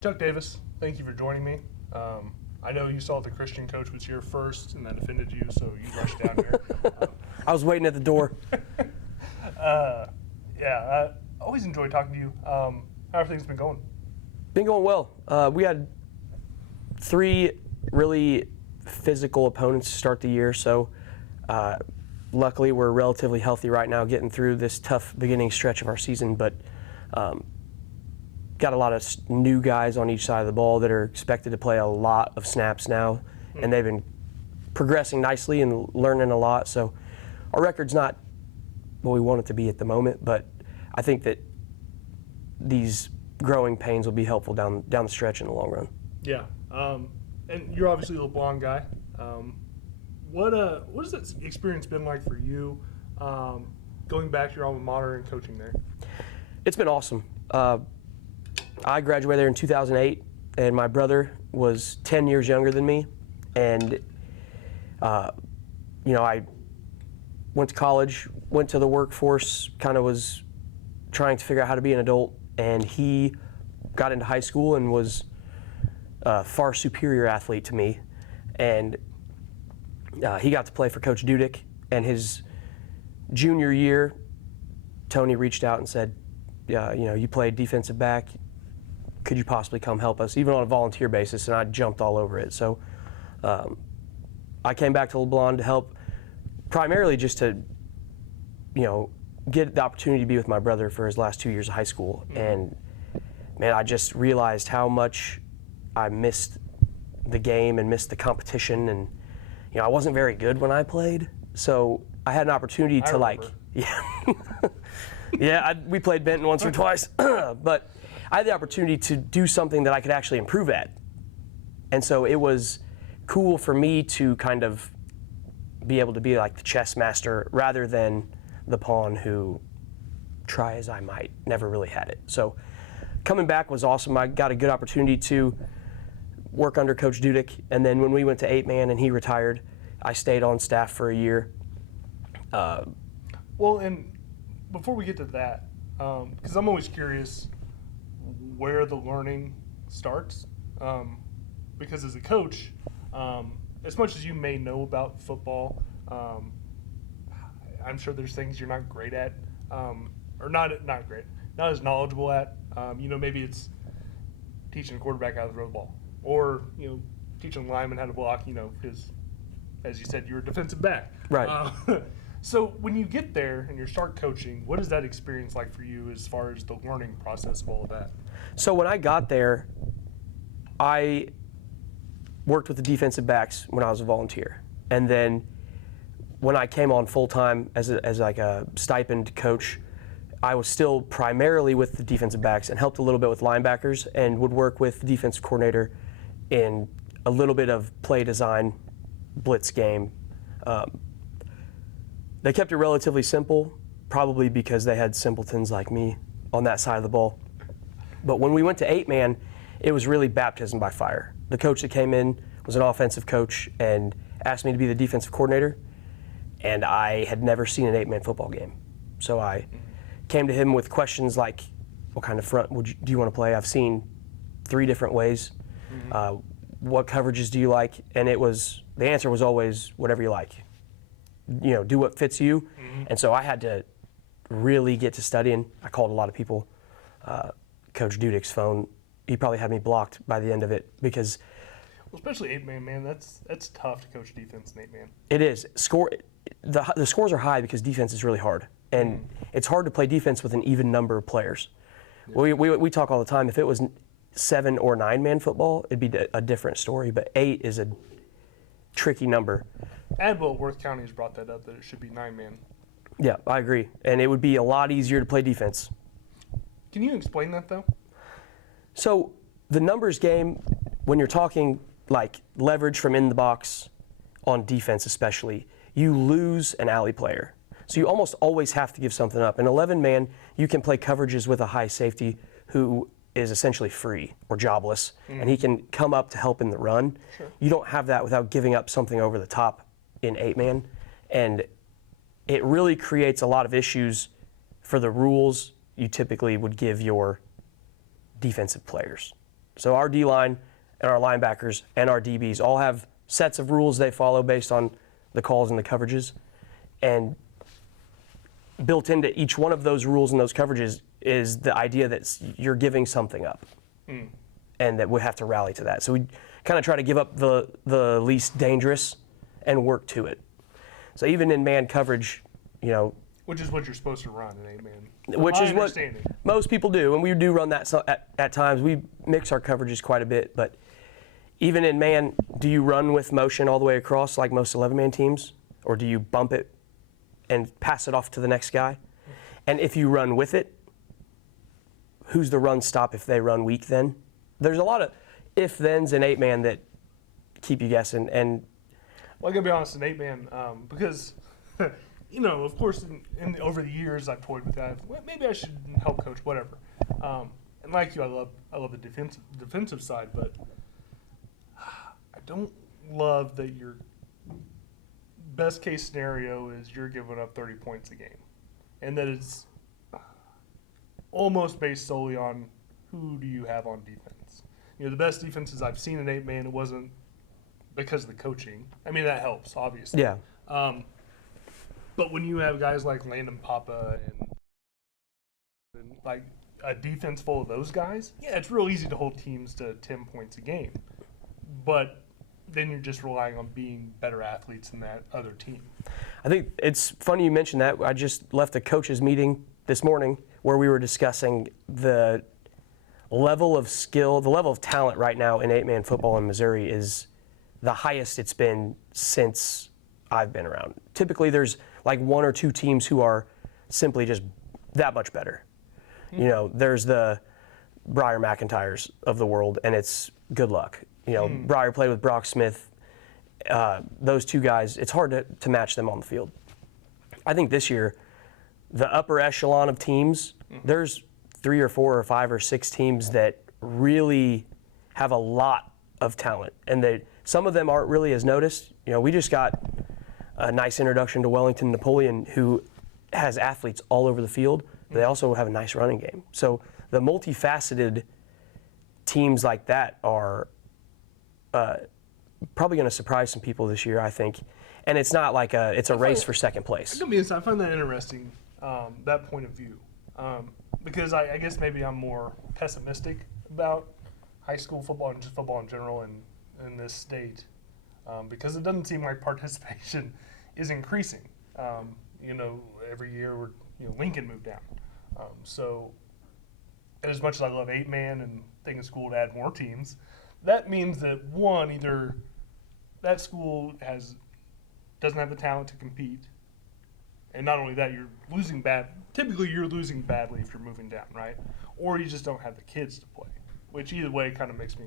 Chuck Davis, thank you for joining me. I know you saw the Christian coach was here first and then offended you, so you rushed down here. I was waiting at the door. I always enjoy talking to you. How have things been going? Been going well. We had 3 really physical opponents to start the year, so luckily we're relatively healthy right now getting through this tough beginning stretch of our season, but got a lot of new guys on each side of the ball that are expected to play a lot of snaps now, and they've been progressing nicely and learning a lot, so our record's not what we want it to be at the moment, but I think that these growing pains will be helpful down the stretch in the long run. Yeah, and you're obviously a LeBlond guy. What has that experience been like for you, going back to your alma mater and coaching there? It's been awesome. I graduated there in 2008, and my brother was 10 years younger than me, and I went to college, went to the workforce, kind of was trying to figure out how to be an adult, and he got into high school and was a far superior athlete to me, and he got to play for Coach Dudek, and his junior year, Tony reached out and said, you played defensive back, could you possibly come help us, even on a volunteer basis, and I jumped all over it. So I came back to LeBlond to help, primarily just to, get the opportunity to be with my brother for his last 2 years of high school. And man, I just realized how much I missed the game and missed the competition, and I wasn't very good when I played, so I had an opportunity to we played Benton once or twice, but I had the opportunity to do something that I could actually improve at. And so it was cool for me to kind of be able to be like the chess master rather than the pawn who, try as I might, never really had it. So coming back was awesome. I got a good opportunity to work under Coach Dudek, and then when we went to 8-man and he retired, I stayed on staff for a year. Well, and before we get to that, because I'm always curious where the learning starts, because as a coach, as much as you may know about football, I'm sure there's things you're not great at, or not as knowledgeable at. Maybe it's teaching a quarterback how to throw the ball, or teaching linemen how to block. Because as you said, you're a defensive back. Right. So when you get there and you start coaching, what is that experience like for you as far as the learning process of all of that? So when I got there, I worked with the defensive backs when I was a volunteer. And then when I came on full-time as like a stipend coach, I was still primarily with the defensive backs and helped a little bit with linebackers and would work with the defensive coordinator in a little bit of play design, blitz game. They kept it relatively simple, probably because they had simpletons like me on that side of the ball. But when we went to 8-man, it was really baptism by fire. The coach that came in was an offensive coach and asked me to be the defensive coordinator, and I had never seen an 8-man football game. So I came to him with questions like, what kind of front do you want to play? I've seen 3 different ways. What coverages do you like? And the answer was always whatever you like. Do what fits you. And so I had to really get to studying. I called a lot of people. Coach Dudek's phone, he probably had me blocked by the end of it because. Well, especially 8-man, man, that's tough to coach defense in 8-man. It is. The scores are high because defense is really hard. And it's hard to play defense with an even number of players. Yeah. We talk all the time. If it was 7 or 9-man football, it'd be a different story. But 8 is a tricky number. Adwell, Worth County has brought that up, that it should be 9-man. Yeah, I agree. And it would be a lot easier to play defense. Can you explain that, though? So the numbers game, when you're talking like leverage from in the box on defense especially, you lose an alley player. So you almost always have to give something up. In 11-man, you can play coverages with a high safety who is essentially free or jobless, and he can come up to help in the run. Sure. You don't have that without giving up something over the top in 8-man, and it really creates a lot of issues for the rules you typically would give your defensive players. So our D-line and our linebackers and our DBs all have sets of rules they follow based on the calls and the coverages. And built into each one of those rules and those coverages is the idea that you're giving something up. And that we have to rally to that. So we kind of try to give up the least dangerous and work to it. So even in man coverage, you know, which is what you're supposed to run in 8-man. Which is what most people do, and we do run that at times. We mix our coverages quite a bit, but even in man, do you run with motion all the way across like most 11-man teams, or do you bump it and pass it off to the next guy? And if you run with it, who's the run stop if they run weak then? There's a lot of if-thens in 8-man that keep you guessing. And well, I gotta be honest, in 8-man, because you know, of course, over the years I've toyed with that. Well, maybe I should help coach, whatever. And like you, I love the defensive side, but I don't love that your best case scenario is you're giving up 30 points a game, and that it's almost based solely on who do you have on defense. You know, the best defenses I've seen in 8-man, it wasn't because of the coaching. I mean, that helps, obviously. yeah, but when you have guys like Landon Papa and like a defense full of those guys, yeah, it's real easy to hold teams to 10 points a game. But then you're just relying on being better athletes than that other team. I think it's funny you mentioned that. I just left a coaches meeting this morning where we were discussing the level of skill, the level of talent right now in 8-man football in Missouri is the highest it's been since I've been around. Typically there's like one or two teams who are simply just that much better. You know, there's the Briar McIntyres of the world, and it's good luck. You know, Briar played with Brock Smith. Those two guys, it's hard to match them on the field. I think this year, the upper echelon of teams, there's 3 or 4 or 5 or 6 teams that really have a lot of talent, and some of them aren't really as noticed. You know, we just got a nice introduction to Wellington Napoleon, who has athletes all over the field. But they also have a nice running game. So the multifaceted teams like that are probably going to surprise some people this year, I think. And it's not like it's a race for second place. I find that interesting, that point of view, because I guess maybe I'm more pessimistic about high school football and just football in general in this state, because it doesn't seem like participation is increasing. You know, every year Lincoln moved down. So as much as I love 8-man and think it's cool to add more teams, that means that one, either that school doesn't have the talent to compete, and not only that, you're losing typically you're losing badly if you're moving down, right? Or you just don't have the kids to play, which either way kind of makes me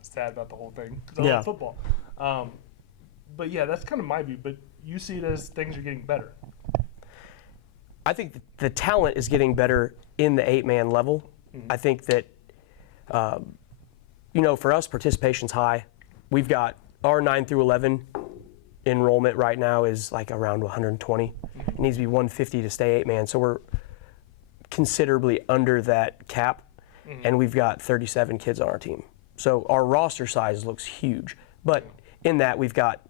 sad about the whole thing because I love football. But yeah, that's kind of my view, but you see it as things are getting better. I think the talent is getting better in the 8-man level. I think that, you know, for us, participation's high. We've got our 9 through 11 enrollment right now is like around 120. It needs to be 150 to stay 8-man. So we're considerably under that cap, and we've got 37 kids on our team. So our roster size looks huge. But in that, we've got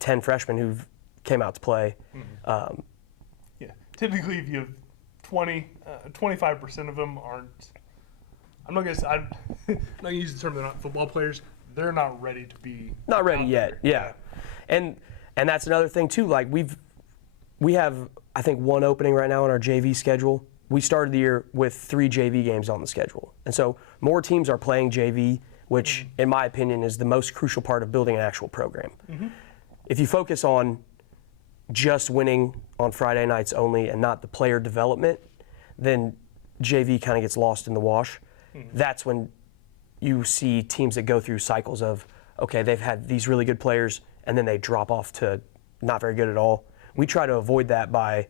10 freshmen who've came out to play. Typically, if you have 25% of them aren't, I'm not going to use the term they're not football players. They're not ready to be. Not ready yet, yeah. And that's another thing, too. Like, we have, I think, one opening right now on our JV schedule. We started the year with 3 JV games on the schedule. And so more teams are playing JV, which, in my opinion, is the most crucial part of building an actual program. If you focus on just winning on Friday nights only and not the player development, then JV kind of gets lost in the wash. That's when you see teams that go through cycles of, okay, they've had these really good players and then they drop off to not very good at all. We try to avoid that by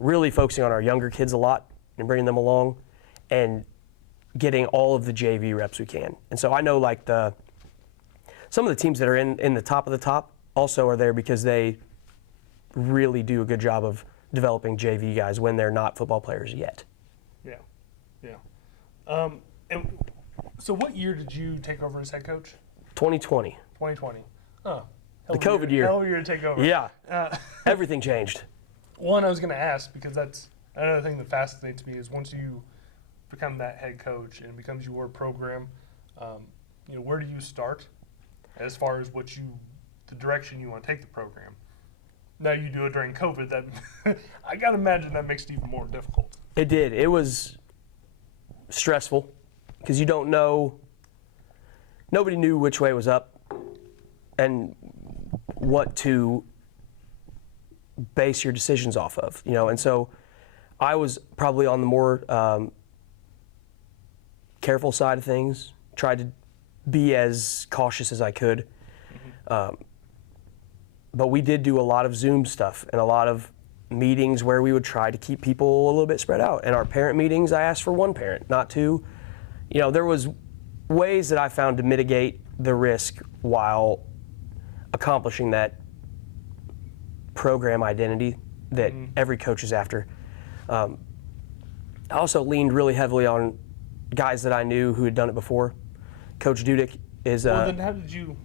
really focusing on our younger kids a lot and bringing them along and getting all of the JV reps we can. And so I know like some of the teams that are in the top of the top also are there because they really do a good job of developing JV guys when they're not football players yet. And So what year did you take over as head coach? 2020. 2020. Oh. The COVID year. Hell of a year to take over. Yeah. Everything changed. One, I was going to ask, because that's another thing that fascinates me, is once you become that head coach and it becomes your program, where do you start as far as the direction you want to take the program? Now you do it during COVID. That I got to imagine that makes it even more difficult. It did. It was stressful because you don't know. Nobody knew which way was up and what to base your decisions off of, and so I was probably on the more careful side of things, tried to be as cautious as I could. But we did do a lot of Zoom stuff and a lot of meetings where we would try to keep people a little bit spread out. And our parent meetings, I asked for one parent, not two. There was ways that I found to mitigate the risk while accomplishing that program identity that every coach is after. I also leaned really heavily on guys that I knew who had done it before. Coach Dudek is. Well, then how did you?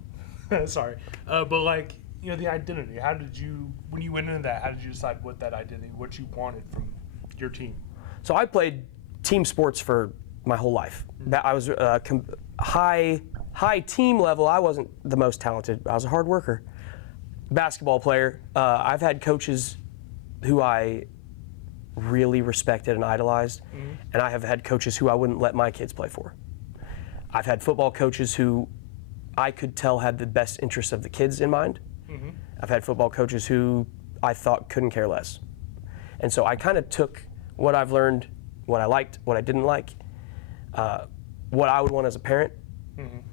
Sorry, but the identity. How did you, when you went into that, how did you decide what that identity, what you wanted from your team? So I played team sports for my whole life. I was high team level. I wasn't the most talented. I was a hard worker. Basketball player. I've had coaches who I really respected and idolized, and I have had coaches who I wouldn't let my kids play for. I've had football coaches who I could tell had the best interests of the kids in mind. I've had football coaches who I thought couldn't care less. And so I kind of took what I've learned, what I liked, what I didn't like, what I would want as a parent,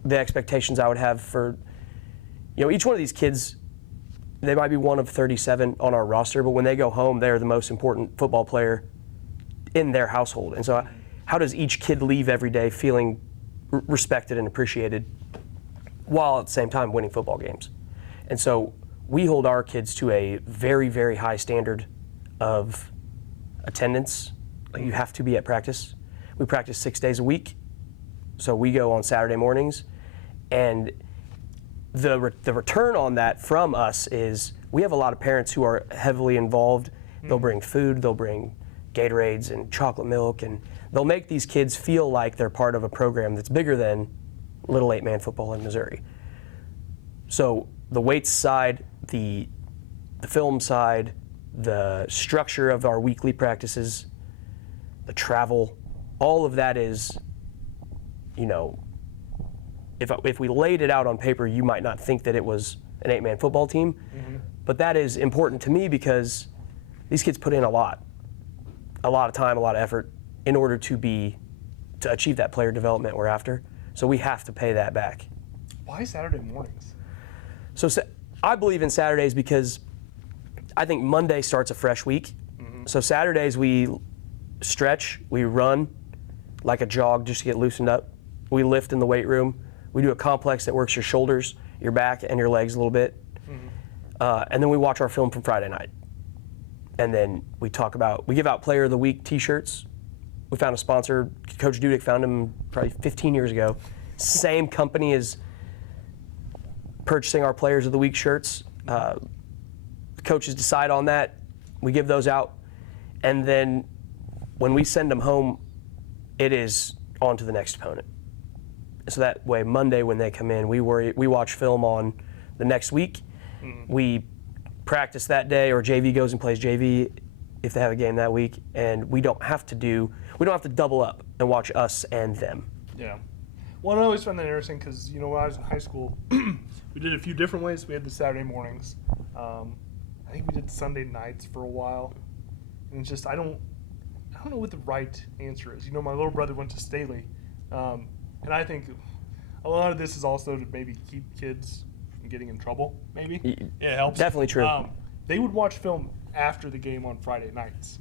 the expectations I would have for, each one of these kids. They might be one of 37 on our roster, but when they go home, they're the most important football player in their household. And so how does each kid leave every day feeling respected and appreciated while at the same time winning football games? And so we hold our kids to a very, very high standard of attendance. You have to be at practice. We practice 6 days a week. So we go on Saturday mornings, and the return on that from us is we have a lot of parents who are heavily involved. They'll bring food, they'll bring Gatorades and chocolate milk, and they'll make these kids feel like they're part of a program that's bigger than little 8-man football in Missouri. So the weights side, the film side, the structure of our weekly practices, the travel, all of that is, if we laid it out on paper, you might not think that it was an 8-man football team, but that is important to me because these kids put in a lot of time, a lot of effort in order to achieve that player development we're after. So we have to pay that back. Why Saturday mornings? So I believe in Saturdays because I think Monday starts a fresh week. So Saturdays we stretch, we run like a jog just to get loosened up. We lift in the weight room. We do a complex that works your shoulders, your back, and your legs a little bit. And then we watch our film from Friday night. And then we give out Player of the Week t-shirts. We found a sponsor. Coach Dudek found them probably 15 years ago. Same company is purchasing our Players of the Week shirts. The coaches decide on that. We give those out. And then when we send them home, it is on to the next opponent. So that way, Monday when they come in, we watch film on the next week. We practice that day, or JV goes and plays JV if they have a game that week, and we don't have to double up and watch us and them. Yeah. Well, I always found that interesting because when I was in high school, we did a few different ways. We had the Saturday mornings. I think we did Sunday nights for a while, and it's just I don't know what the right answer is. My little brother went to Staley. And I think a lot of this is also to maybe keep kids from getting in trouble, maybe. It helps. Definitely true. They would watch film after the game on Friday nights.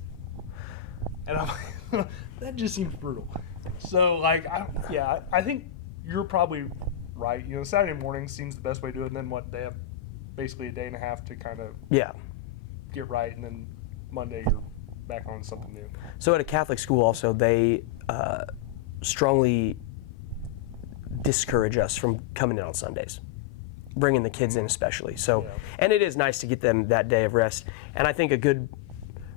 And I'm like, that just seems brutal. So, I think you're probably right. Saturday morning seems the best way to do it. And then they have basically a day and a half to kind of get right. And then Monday you're back on something new. So at a Catholic school also, they strongly discourage us from coming in on Sundays, bringing the kids in especially. So, and it is nice to get them that day of rest. And I think a good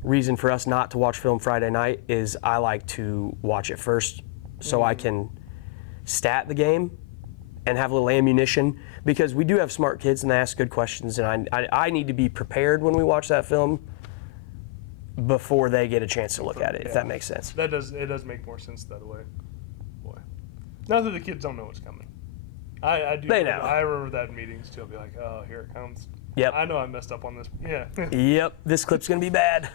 reason for us not to watch film Friday night is I like to watch it first so I can stat the game and have a little ammunition, because we do have smart kids and they ask good questions, and I need to be prepared when we watch that film before they get a chance to look at it, if that makes sense. It does make more sense that way. Boy. Not that the kids don't know what's coming. I do. They know. I remember that in meetings too. I'll be like, oh, here it comes. Yep. I know I messed up on this. Yeah. Yep, this clip's gonna be bad.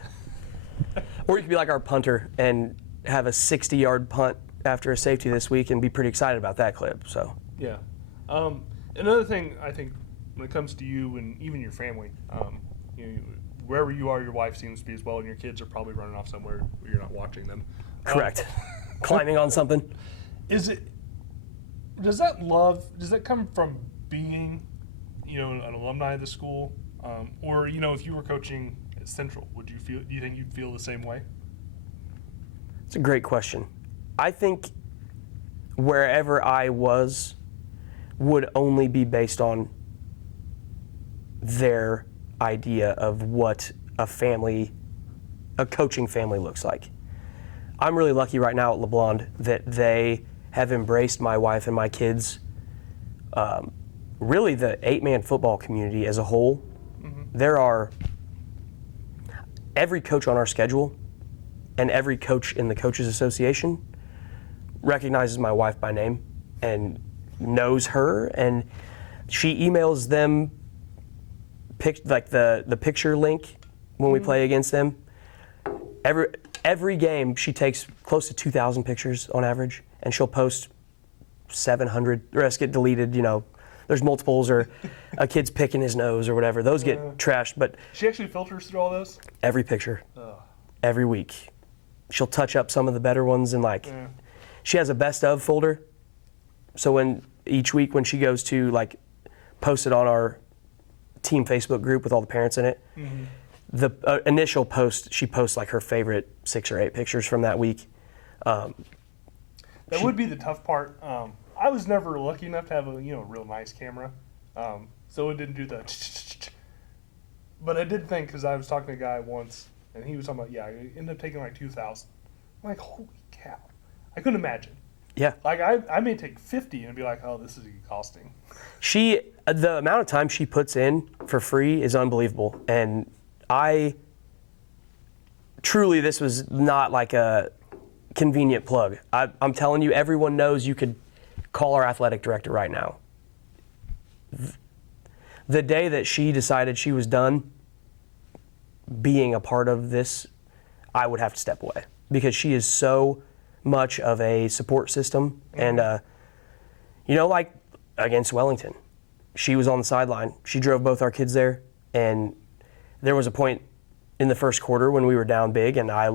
Or you could be like our punter and have a 60-yard punt after a safety this week and be pretty excited about that clip. So. Yeah. Another thing I think when it comes to you and even your family, wherever you are, your wife seems to be as well, and your kids are probably running off somewhere where you're not watching them. Correct. Climbing on something. Does that come from being, an alumni of the school, or if you were coaching at Central, do you think you'd feel the same way? It's a great question. I think wherever I was would only be based on their idea of what a coaching family looks like. I'm really lucky right now at LeBlond that they have embraced my wife and my kids, really the 8-man football community as a whole. Mm-hmm. There are every coach on our schedule and every coach in the Coaches Association recognizes my wife by name and knows her, and she emails them the picture link when we play against them. Every game she takes close to 2,000 pictures on average, and she'll post 700. The rest get deleted. There's multiples, or a kid's picking his nose or whatever. Those get trashed. But she actually filters through all those. Every picture, every week, she'll touch up some of the better ones, and she has a best of folder. So each week when she goes to post it on our team Facebook group with all the parents in it, the initial post, she posts her favorite 6 or 8 pictures from that week. That would be the tough part. I was never lucky enough to have a real nice camera, so it didn't do the. But I did think, because I was talking to a guy once, and he was talking about, I ended up taking 2,000. I'm like, holy cow! I couldn't imagine. Yeah. I may take 50 and be like, oh, this is exhausting. The amount of time she puts in for free is unbelievable. And truly, this was not a convenient plug. I'm telling you, everyone knows you could call our athletic director right now. The day that she decided she was done being a part of this, I would have to step away, because she is so much of a support system. And against Wellington, she was on the sideline. She drove both our kids there, and there was a point in the first quarter when we were down big, and I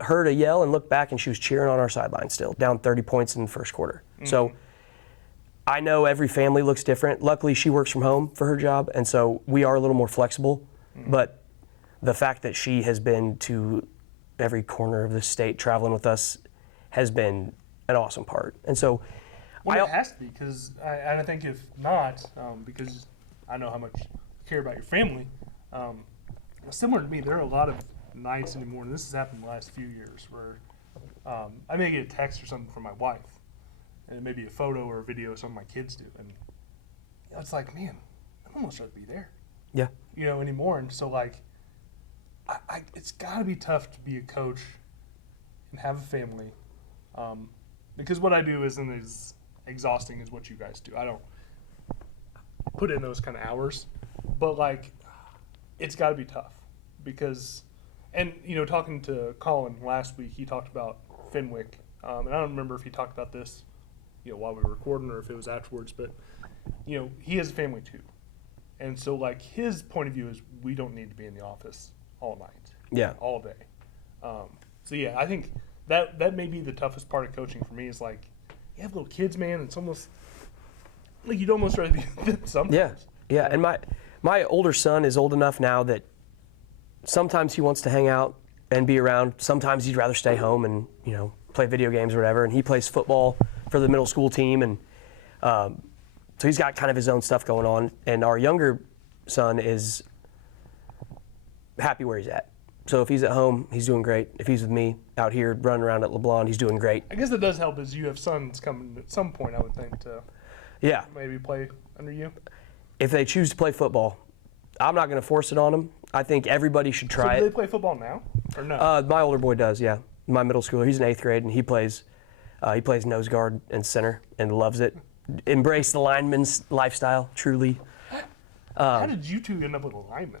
heard a yell and looked back, and she was cheering on our sideline still, down 30 points in the first quarter. So I know every family looks different. Luckily, she works from home for her job, and so we are a little more flexible. But the fact that she has been to every corner of the state traveling with us has been an awesome part. And so it has to be, because I think if not, because I know how much you care about your family, similar to me, there are a lot of nights anymore, and this has happened the last few years, where I may get a text or something from my wife, and it may be a photo or a video of something my kids do, and it's like, man, I almost rather be there. Yeah. Anymore. And so it's got to be tough to be a coach and have a family, because what I do isn't as exhausting as what you guys do. I don't put in those kind of hours, but it's got to be tough, because, and talking to Colin last week, he talked about Fenwick, and I don't remember if he talked about this while we were recording or if it was afterwards, but he has a family too. And so, his point of view is we don't need to be in the office all night, all day. I think that may be the toughest part of coaching for me, is you have little kids, man. It's almost you'd almost rather be with them sometimes. Yeah. And my older son is old enough now that sometimes he wants to hang out and be around. Sometimes he'd rather stay home and play video games or whatever. And he plays football for the middle school team, and so he's got kind of his own stuff going on. And our younger son is happy where he's at. So if he's at home, he's doing great. If he's with me out here running around at LeBlond, he's doing great. I guess that does help as you have sons coming at some point, I would think, to maybe play under you. If they choose to play football, I'm not going to force it on them. I think everybody should try it. So do they play football now or no? My older boy does, yeah. My middle schooler, he's in 8th grade, and he plays nose guard and center and loves it. Embrace the lineman's lifestyle, truly. How did you two end up with a lineman?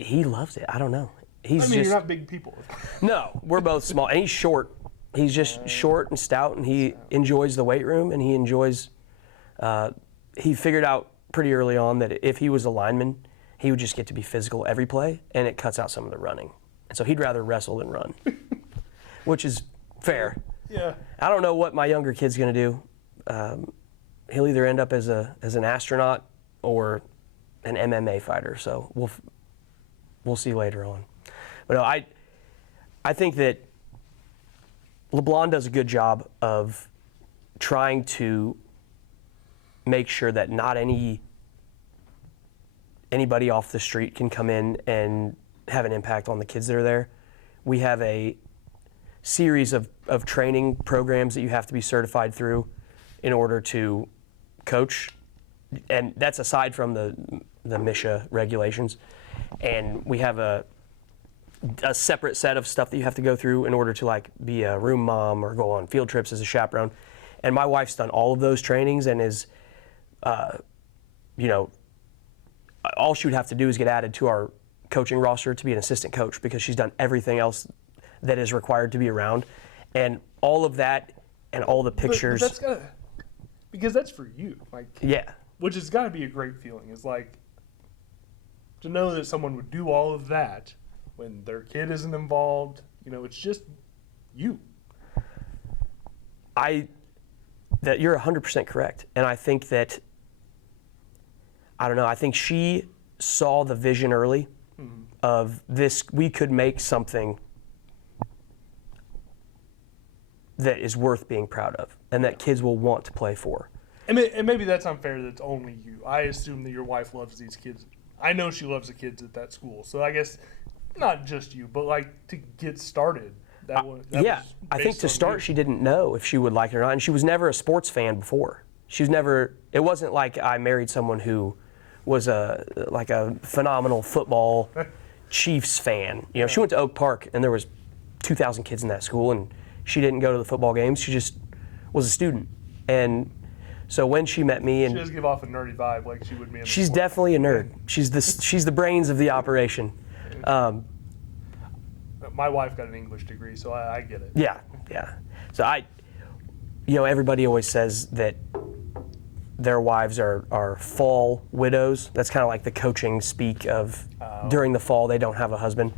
He loves it. I don't know. You're not big people. No, we're both small, and he's short. He's just short and stout, and he enjoys the weight room, and he enjoys. He figured out pretty early on that if he was a lineman, he would just get to be physical every play, and it cuts out some of the running. And so he'd rather wrestle than run, which is fair. Yeah. I don't know what my younger kid's going to do. He'll either end up as an astronaut or an MMA fighter. So we'll see later on. But no, I think that LeBlond does a good job of trying to make sure that not anybody off the street can come in and have an impact on the kids that are there. We have a series of training programs that you have to be certified through in order to coach, and that's aside from the MSHA regulations. And we have a separate set of stuff that you have to go through in order to be a room mom or go on field trips as a chaperone. And my wife's done all of those trainings and is, all she would have to do is get added to our coaching roster to be an assistant coach because she's done everything else that is required to be around. And all of that and all the pictures. But because that's for you. Yeah. Which has got to be a great feeling. It's to know that someone would do all of that when their kid isn't involved. It's just you. That you're 100% correct. And I think that, I think she saw the vision early of this. We could make something that is worth being proud of and that kids will want to play for. And maybe that's unfair that it's only you. I assume that your wife loves these kids. I know she loves the kids at that school. So I guess not just you, but to get started. I think to start she didn't know if she would like it or not. And she was never a sports fan before. It wasn't like I married someone who was a phenomenal football Chiefs fan. She went to Oak Park and there was 2,000 kids in that school and she didn't go to the football games. She just was a student. And so when she met me, and she does give off a nerdy vibe like she would be. She's definitely a nerd. She's the brains of the operation. My wife got an English degree, so I get it. Yeah. So everybody always says that their wives are fall widows. That's kind of like the coaching speak of during the fall they don't have a husband.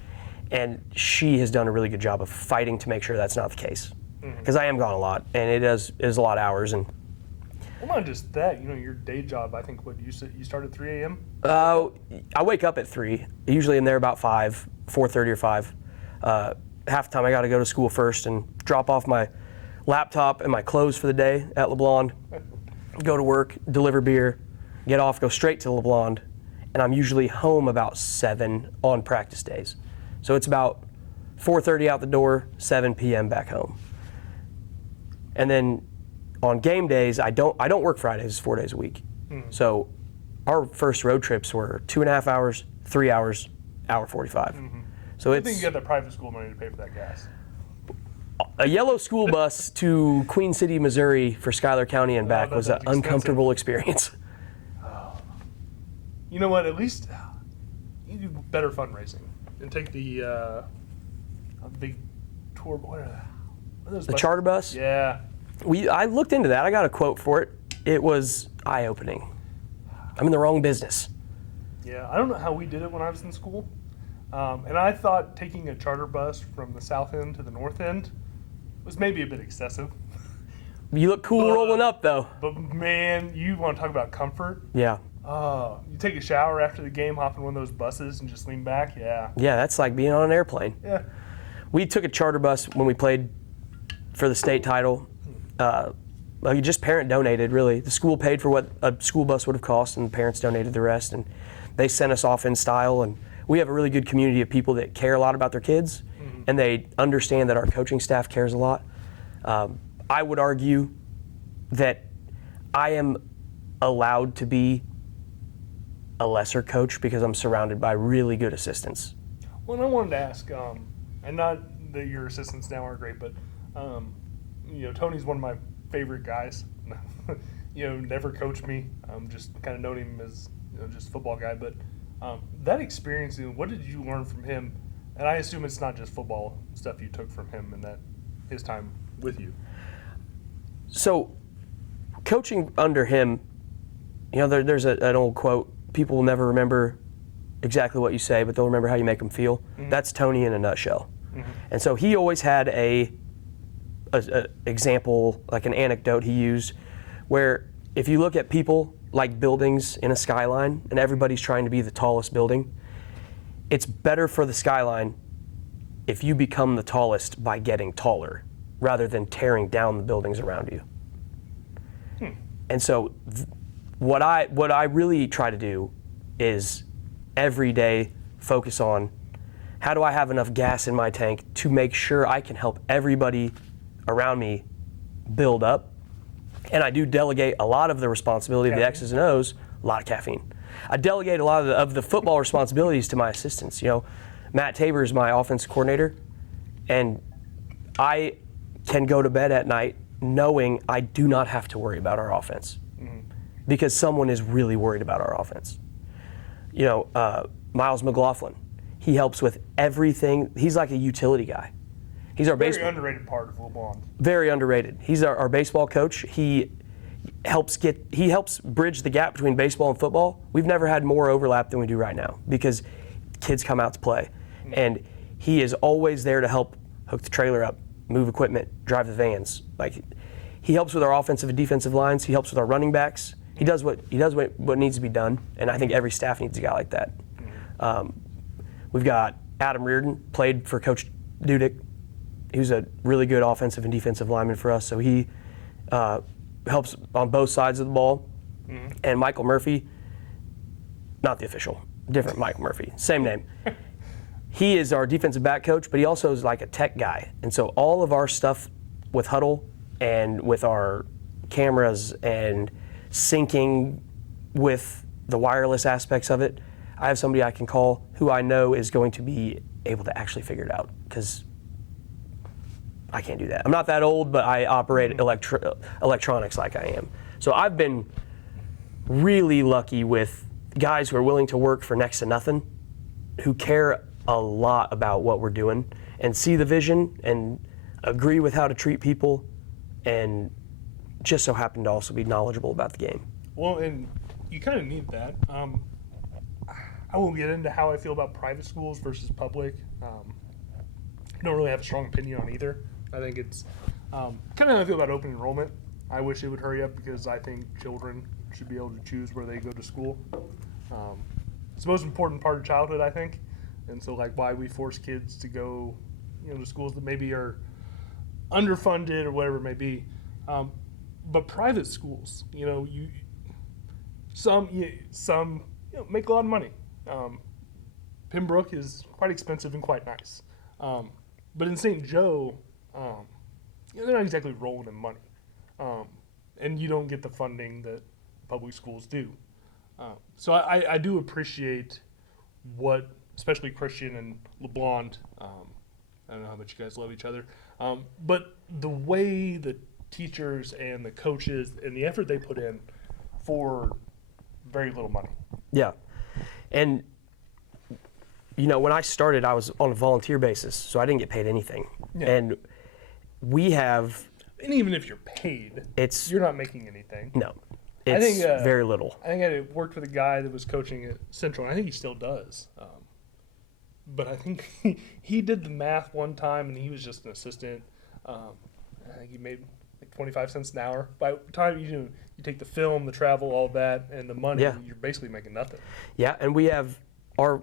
And she has done a really good job of fighting to make sure that's not the case. Because I am gone a lot, and it is a lot of hours. And well, not just that, your day job, I think, what, you start at 3 a.m.? I wake up at 3. Usually I'm there about 5, 4:30 or 5. Half the time I got to go to school first and drop off my laptop and my clothes for the day at LeBlond, go to work, deliver beer, get off, go straight to LeBlond, and I'm usually home about 7 on practice days. So it's about 4:30 out the door, 7 p.m. back home. And then on game days, I don't work Fridays 4 days a week. So our first road trips were 2.5 hours, 3 hours, hour 45. So I think you got that private school money to pay for that gas. A yellow school bus to Queen City, Missouri for Schuyler County and back was an uncomfortable experience. You know what? At least you do better fundraising and take the big tour. What are those? The charter bus? Yeah. I looked into that. I got a quote for it. It was eye-opening. I'm in the wrong business. Yeah, I don't know how we did it when I was in school. And I thought taking a charter bus from the south end to the north end was maybe a bit excessive. You look cool rolling up, though. But, man, you want to talk about comfort? Yeah. You take a shower after the game, hop in one of those buses, and just lean back? Yeah. Yeah, that's like being on an airplane. Yeah. We took a charter bus when we played for the state title. just parent donated, really. The school paid for what a school bus would have cost, and the parents donated the rest. And they sent us off in style. And we have a really good community of people that care a lot about their kids, and they understand that our coaching staff cares a lot. I would argue that I am allowed to be a lesser coach because I'm surrounded by really good assistants. Well, and I wanted to ask, and not that your assistants now aren't great, but Tony's one of my favorite guys. Never coached me. Just kind of known him as just a football guy. But that experience, what did you learn from him? And I assume it's not just football stuff you took from him and that his time with you. So, coaching under him, there's an old quote: "People will never remember exactly what you say, but they'll remember how you make them feel." Mm-hmm. That's Tony in a nutshell. Mm-hmm. And so he always had a example, like an anecdote he used, where if you look at people like buildings in a skyline and everybody's trying to be the tallest building, it's better for the skyline if you become the tallest by getting taller rather than tearing down the buildings around you. And so what I really try to do is every day focus on how do I have enough gas in my tank to make sure I can help everybody around me build up. And I do delegate a lot of the responsibility of the X's and O's, a lot of caffeine. I delegate a lot of the football responsibilities to my assistants. Matt Tabor is my offensive coordinator, and I can go to bed at night knowing I do not have to worry about our offense because someone is really worried about our offense. Miles McLaughlin, he helps with everything. He's like a utility guy. He's our very underrated part of LeBlond. Very underrated. He's our baseball coach. He helps bridge the gap between baseball and football. We've never had more overlap than we do right now because kids come out to play. And he is always there to help hook the trailer up, move equipment, drive the vans. Like, he helps with our offensive and defensive lines. He helps with our running backs. He does what needs to be done, and I think every staff needs a guy like that. We've got Adam Reardon, played for Coach Dudek. He was a really good offensive and defensive lineman for us, so he helps on both sides of the ball. And Michael Murphy, not the official, different Mike Murphy, same name. He is our defensive back coach, but he also is like a tech guy. And so all of our stuff with Huddle and with our cameras and syncing with the wireless aspects of it, I have somebody I can call who I know is going to be able to actually figure it out, because I can't do that. I'm not that old, but I operate electronics like I am. So I've been really lucky with guys who are willing to work for next to nothing, who care a lot about what we're doing and see the vision and agree with how to treat people, and just so happen to also be knowledgeable about the game. Well, and you kind of need that. I won't get into how I feel about private schools versus public. I don't really have a strong opinion on either. I think it's kind of how I feel about open enrollment. I wish it would hurry up because I think children should be able to choose where they go to school. It's the most important part of childhood, I think. And so, like, why we force kids to go, to schools that maybe are underfunded or whatever it may be. But private schools, some make a lot of money. Pembroke is quite expensive and quite nice. But in St. Joe, they're not exactly rolling in money. And you don't get the funding that public schools do. So I do appreciate what, especially Christian and LeBlond, I don't know how much you guys love each other, but the way the teachers and the coaches and the effort they put in for very little money. Yeah. And, when I started, I was on a volunteer basis, so I didn't get paid anything. Yeah. And we have... And even if you're paid, you're not making anything. No. It's very little. I think I worked with a guy that was coaching at Central, and I think he still does. But I think he did the math one time, and he was just an assistant. I think he made like 25 cents an hour. By the time you take the film, the travel, all that, and the money, you're basically making nothing. Yeah, and we have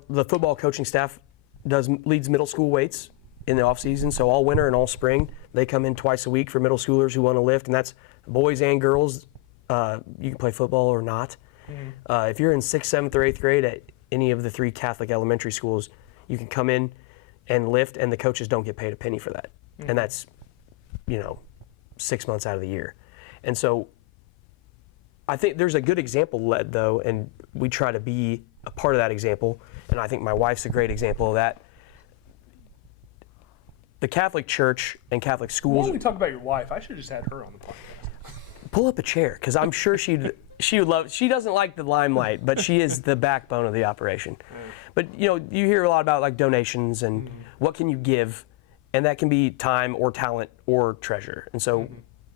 the football coaching staff leads middle school weights in the off season. So all winter and all spring, they come in twice a week for middle schoolers who want to lift, and that's boys and girls. You can play football or not. If you're in 6th, 7th, or 8th grade at any of the 3 Catholic elementary schools, you can come in and lift, and the coaches don't get paid a penny for that. And that's, 6 months out of the year. And so I think there's a good example led, though, and we try to be a part of that example. And I think my wife's a great example of that. The Catholic Church and Catholic schools. When we talk about your wife, I should have just had her on the podcast. Pull up a chair, because I'm sure she would love. She doesn't like the limelight, but she is the backbone of the operation. But you hear a lot about like donations and what can you give, and that can be time or talent or treasure. And so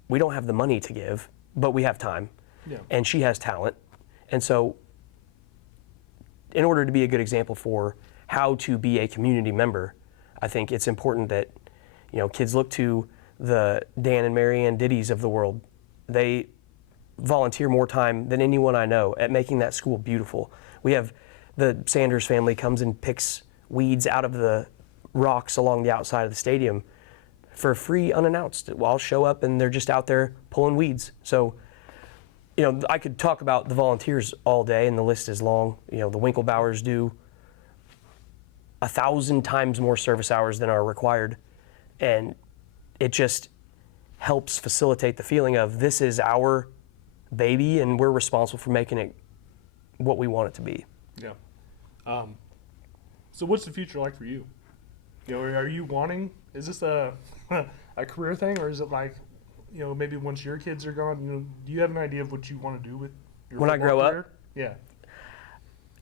we don't have the money to give, but we have time, and she has talent. And so in order to be a good example for how to be a community member, I think it's important that kids look to the Dan and Mary Ann Diddy's of the world. They volunteer more time than anyone I know at making that school beautiful. We have the Sanders family comes and picks weeds out of the rocks along the outside of the stadium for free, unannounced. I'll show up and they're just out there pulling weeds. So, I could talk about the volunteers all day, and the list is long. The Winklebauers do 1,000 times more service hours than are required, and it just helps facilitate the feeling of this is our baby and we're responsible for making it what we want it to be. Yeah. So what's the future like for you? Are you wanting, is this a career thing, or is it like, maybe once your kids are gone, do you have an idea of what you want to do with your when I grow career? up? Yeah.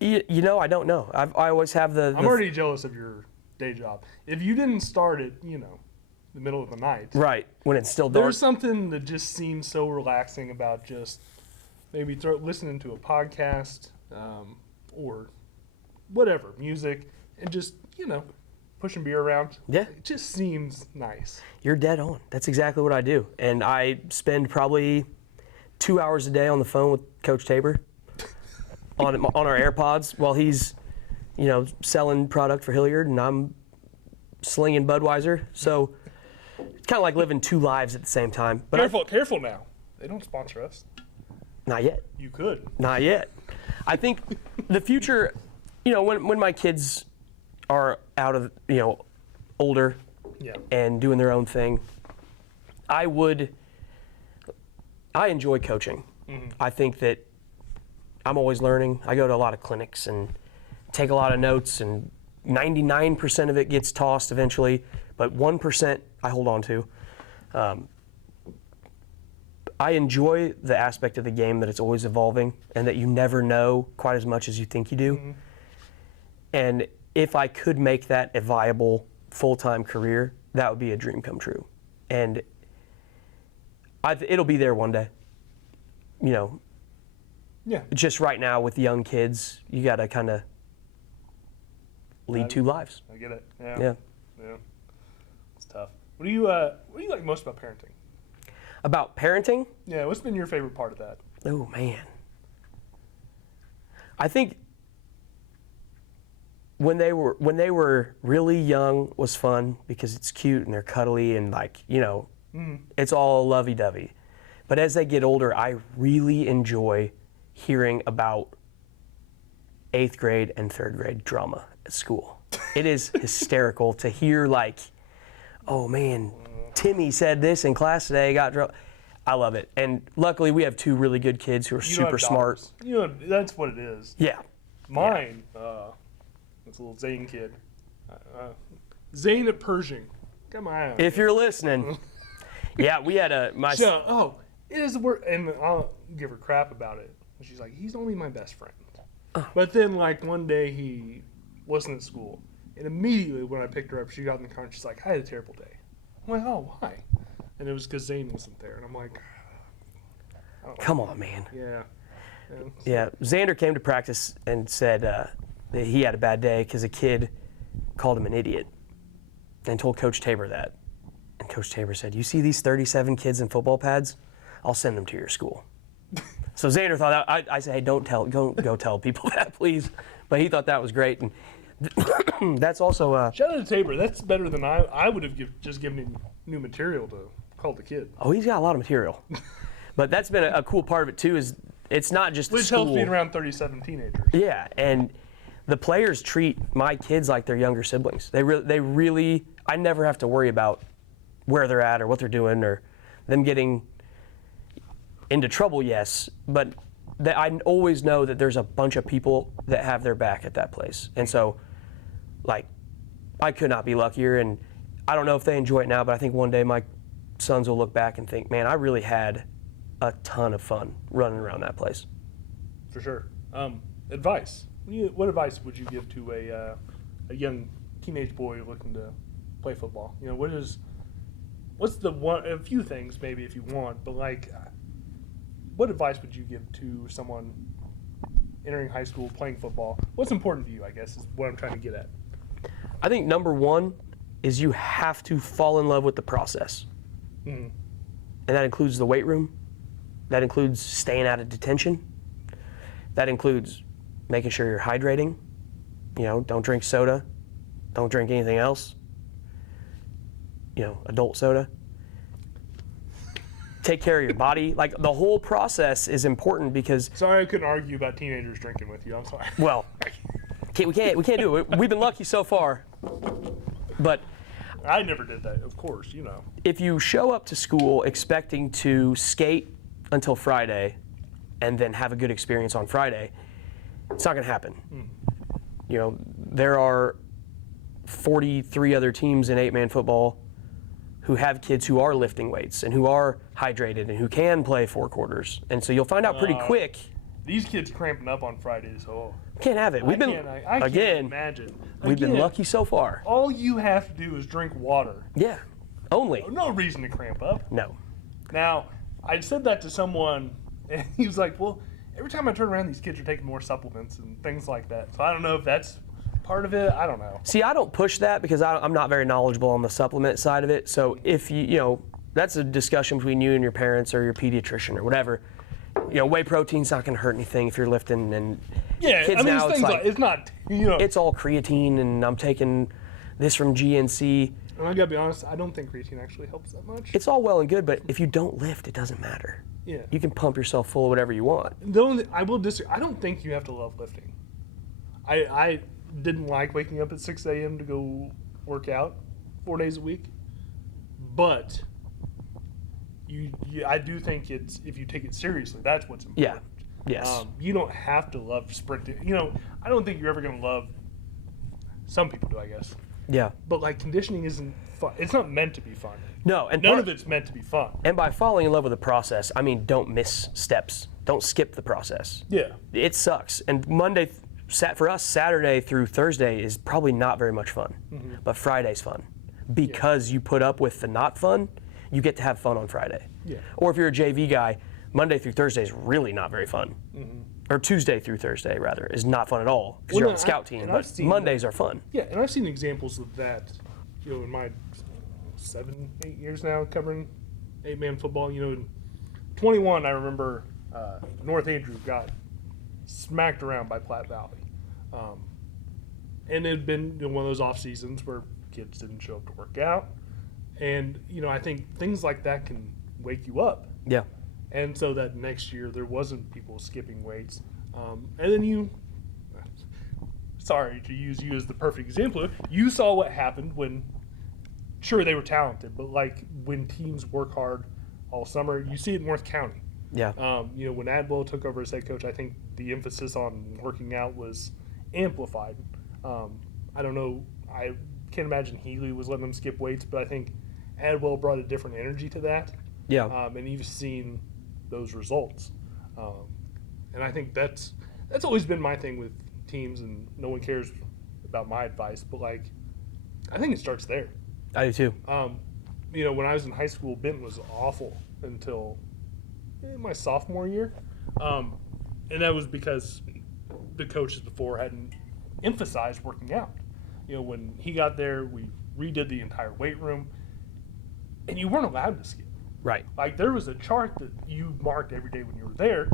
I don't know. I always have I'm already jealous of your day job. If you didn't start at, the middle of the night. Right, when it's still dark. There's something that just seems so relaxing about just maybe listening to a podcast or whatever, music, and just, pushing beer around. Yeah. It just seems nice. You're dead on. That's exactly what I do. And I spend probably 2 hours a day on the phone with Coach Tabor on our AirPods while he's, selling product for Hilliard and I'm slinging Budweiser. So it's kind of like living 2 lives at the same time. But Careful now. They don't sponsor us. Not yet. You could. Not yet. I think the future, when my kids are out of, older and doing their own thing, I enjoy coaching. I think that I'm always learning. I go to a lot of clinics and take a lot of notes, and 99% of it gets tossed eventually, but 1% I hold on to. I enjoy the aspect of the game that it's always evolving and that you never know quite as much as you think you do. And if I could make that a viable full-time career, that would be a dream come true. And it'll be there one day. Just right now with young kids, you got to kind of lead 2 lives. I get it. Yeah. It's tough. What do you like most about parenting? About parenting? Yeah, what's been your favorite part of that? Oh, man. I think when they were really young was fun because it's cute and they're cuddly and it's all lovey-dovey. But as they get older, I really enjoy hearing about 8th grade and 3rd grade drama at school. It is hysterical to hear oh man, Timmy said this in class today, got drunk. I love it. And luckily we have 2 really good kids who are super smart. That's what it is. Yeah. Mine, it's a little Zane kid. Zane at Pershing. Got my eye on If you're listening. Yeah, we had it is the word, and I'll give her crap about it. She's like, he's only my best friend. But then one day he wasn't at school. And immediately when I picked her up, she got in the car and she's like, I had a terrible day. I'm like, oh, why? And it was because Zane wasn't there. And I'm like, come on, man. Yeah. Yeah, Xander came to practice and said that he had a bad day because a kid called him an idiot and told Coach Tabor that. And Coach Tabor said, you see these 37 kids in football pads? I'll send them to your school. So Xander thought, I said, hey, don't go tell people that, please. But he thought that was great. And that's also... shout out to Tabor. That's better than I would have just given him new material to call the kid. Oh, he's got a lot of material. But that's been a cool part of it too. Is it's not just Which school. helps being around 37 teenagers. Yeah, and the players treat my kids like their younger siblings. They really. I never have to worry about where they're at or what they're doing or them getting into trouble. Yes, but I always know that there's a bunch of people that have their back at that place, and so like I could not be luckier. And I don't know if they enjoy it now, but I think one day my sons will look back and think, man, I really had a ton of fun running around that place. For sure. Advice. What advice would you give to a young teenage boy looking to play football? What's the one, a few things maybe if you want, but like, what advice would you give to someone entering high school playing football? What's important to you, I guess, is what I'm trying to get at. I think number one is you have to fall in love with the process. Mm-hmm. And that includes the weight room. That includes staying out of detention. That includes making sure you're hydrating. Don't drink soda. Don't drink anything else. Adult soda. Take care of your body. Like, the whole process is important because... Sorry I couldn't argue about teenagers drinking with you. I'm sorry. Well, we can't do it. We've been lucky so far. But... I never did that, of course, If you show up to school expecting to skate until Friday and then have a good experience on Friday, it's not going to happen. There are 43 other teams in 8-man football who have kids who are lifting weights and who are hydrated and who can play 4 quarters. And so you'll find out pretty quick. These kids cramping up on Fridays, Can't have it. I can't imagine. We've been lucky so far. All you have to do is drink water. Yeah, only. No reason to cramp up. No. Now, I said that to someone, and he was like, well, every time I turn around, these kids are taking more supplements and things like that. So I don't know if that's part of it. I don't know. See, I don't push that because I'm not very knowledgeable on the supplement side of it. So if that's a discussion between you and your parents or your pediatrician or whatever. Whey protein's not going to hurt anything if you're lifting. And kids now, it's not, It's all creatine, and I'm taking this from GNC. And I got to be honest, I don't think creatine actually helps that much. It's all well and good, but if you don't lift, it doesn't matter. Yeah. You can pump yourself full of whatever you want. I will disagree. I don't think you have to love lifting. I didn't like waking up at 6 a.m. to go work out 4 days a week, but... I do think it's, if you take it seriously, that's what's important. Yeah. Yes. You don't have to love sprinting. I don't think you're ever going to love. Some people do, I guess. Yeah. But like, conditioning isn't fun. It's not meant to be fun. No, and none of it's meant to be fun. And by falling in love with the process, I mean don't miss steps. Don't skip the process. Yeah. It sucks. And for us, Saturday through Thursday is probably not very much fun. Mm-hmm. But Friday's fun because you put up with the not fun. You get to have fun on Friday. Yeah. Or if you're a JV guy, Monday through Thursday is really not very fun. Mm-hmm. Or Tuesday through Thursday, rather, is not fun at all because you're on the scout team. But Mondays are fun. Yeah, and I've seen examples of that, in my 7-8 years now covering 8-man football. In 21, I remember North Andrew got smacked around by Platte Valley. And it had been one of those off seasons where kids didn't show up to work out. And, I think things like that can wake you up. Yeah. And so that next year there wasn't people skipping weights. And then sorry to use you as the perfect example, you saw what happened when, sure, they were talented, but like when teams work hard all summer, you see it in North County. Yeah. When Adwell took over as head coach, I think the emphasis on working out was amplified. I don't know. I can't imagine Healy was letting them skip weights, but I think Adwell brought a different energy to that. Yeah. And you've seen those results. And I think that's always been my thing with teams, and no one cares about my advice, but like, I think it starts there. I do too. When I was in high school, Benton was awful until my sophomore year. And that was because the coaches before hadn't emphasized working out. When he got there, we redid the entire weight room, and you weren't allowed to skip. Right. Like, there was a chart that you marked every day when you were there.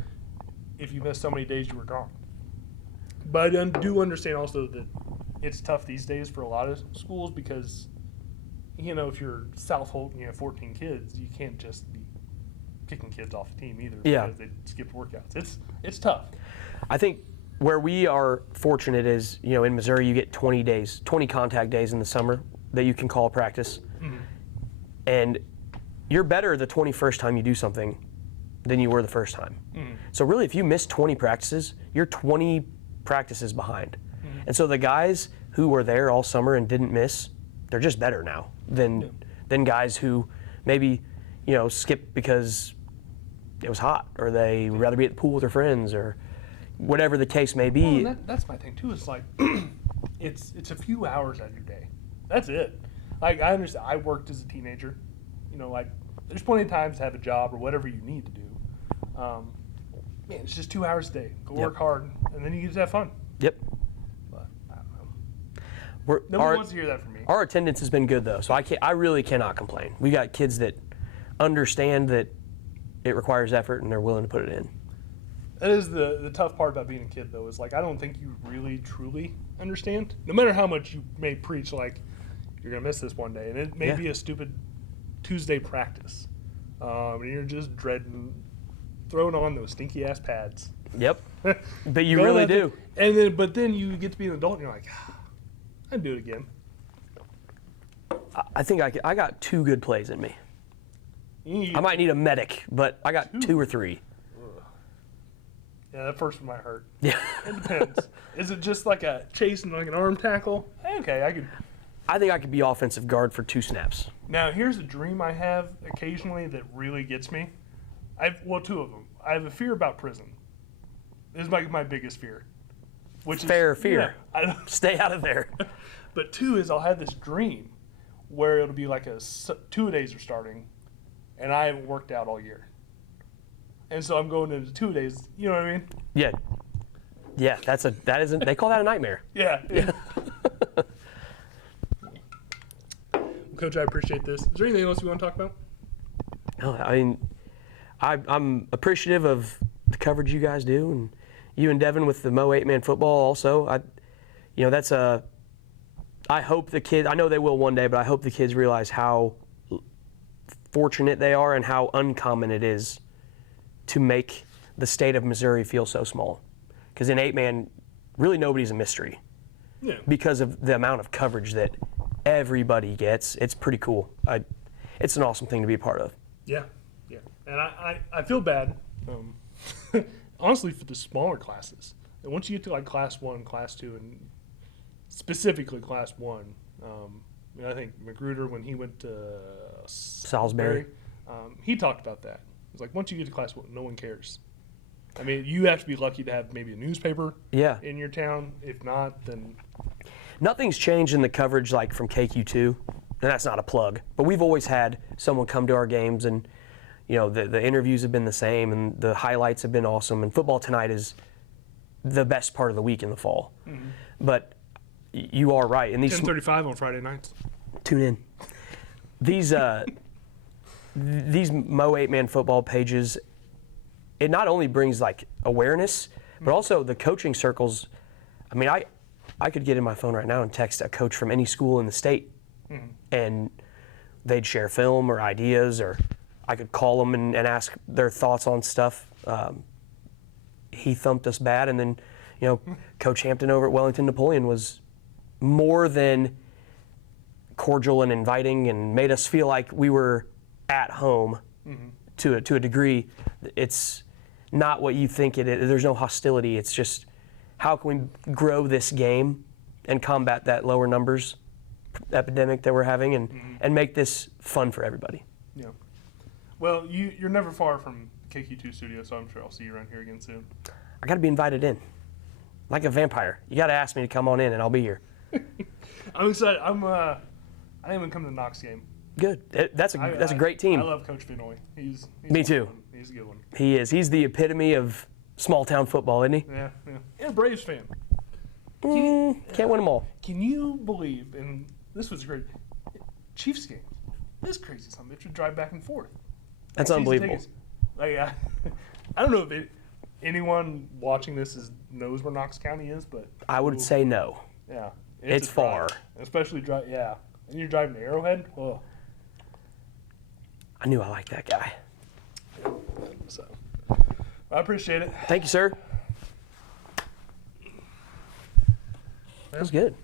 If you missed so many days, you were gone. But I do understand also that it's tough these days for a lot of schools because, if you're South Holt and you have 14 kids, you can't just be kicking kids off the team either Yeah. because they skipped workouts. It's tough. I think where we are fortunate is, in Missouri you get 20 contact days in the summer that you can call practice. Mm-hmm. And you're better the 21st time you do something than you were the first time. Mm-hmm. So really, if you miss 20 practices, you're 20 practices behind. Mm-hmm. And so the guys who were there all summer and didn't miss, they're just better now than guys who maybe, skipped because it was hot or they would rather be at the pool with their friends or whatever the case may be. Well, that's my thing too. It's like it's a few hours out of your day. That's it. Like I understand. I worked as a teenager. There's plenty of times to have a job or whatever you need to do. Man, it's just 2 hours a day. Go work hard, and then you get to have fun. Yep. But I don't know. Nobody wants to hear that from me. Our attendance has been good though, so I really cannot complain. We got kids that understand that it requires effort and they're willing to put it in. That is the tough part about being a kid, though, is like I don't think you really truly understand. No matter how much you may preach, like you're gonna miss this one day, and it may be a stupid Tuesday practice, and you're just dreading throwing on those stinky ass pads. Yep, but you really do. But then you get to be an adult, and you're like, I'd do it again. I think I got 2 good plays in me. I might need a medic, but I got 2 or 3. Yeah, that first one might hurt. Yeah. It depends. Is it just like a chasing, like an arm tackle? Okay, I think I could be offensive guard for 2 snaps. Now, here's a dream I have occasionally that really gets me. 2 of them. I have a fear about prison. This is my biggest fear. Which Fair is, fear. Stay out of there. But 2 is I'll have this dream where it'll be like 2-a-days are starting, and I haven't worked out all year. And so I'm going into 2-a-days. You know what I mean? Yeah. Yeah, they call that a nightmare. Yeah. Coach, I appreciate this. Is there anything else you want to talk about? No, I mean, I'm appreciative of the coverage you guys do, and you and Devin with the Mo 8-man football also. I hope the kids, I know they will one day, but I hope the kids realize how fortunate they are and how uncommon it is to make the state of Missouri feel so small. Because in 8-man, really nobody's a mystery. Yeah. Because of the amount of coverage that everybody gets. It's pretty cool. It's an awesome thing to be a part of. Yeah. And I feel bad, honestly, for the smaller classes. And once you get to like Class 1, Class 2, and specifically Class 1, I think Magruder, when he went to Salisbury, he talked about that. It's like once you get to Class 1, no one cares. I mean, you have to be lucky to have maybe a newspaper in your town. If not, then... Nothing's changed in the coverage like from KQ2, and that's not a plug. But we've always had someone come to our games, and the interviews have been the same, and the highlights have been awesome. And Football Tonight is the best part of the week in the fall. Mm-hmm. But you are right. And these 10:35 on Friday nights. Tune in. These Mo 8-man football pages, it not only brings like awareness, but also the coaching circles. I mean, I could get in my phone right now and text a coach from any school in the state, and they'd share film or ideas, or I could call them and ask their thoughts on stuff. He thumped us bad, and then, Coach Hampton over at Wellington Napoleon was more than cordial and inviting and made us feel like we were at home to a degree. It's not what you think it is. There's no hostility. It's just, how can we grow this game and combat that lower numbers epidemic that we're having and make this fun for everybody? Yeah. Well, you're never far from KQ2 Studio, so I'm sure I'll see you around here again soon. I got to be invited in. Like a vampire. You got to ask me to come on in, and I'll be here. I'm excited. I didn't even come to the Knox game. Good. That's a great team. I love Coach Finoy. He's me too. He's a good one. He is. He's the epitome of small town football, isn't he? Yeah. And a Braves fan. Can't win them all. Can you believe, and this was great, Chiefs games, this crazy something. They should drive back and forth. That's unbelievable. Like, I don't know if anyone watching this knows where Knox County is, but I would say no. Yeah, it's far. Especially and you're driving to Arrowhead. Oh. I knew I liked that guy. So I appreciate it. Thank you, sir. That was good.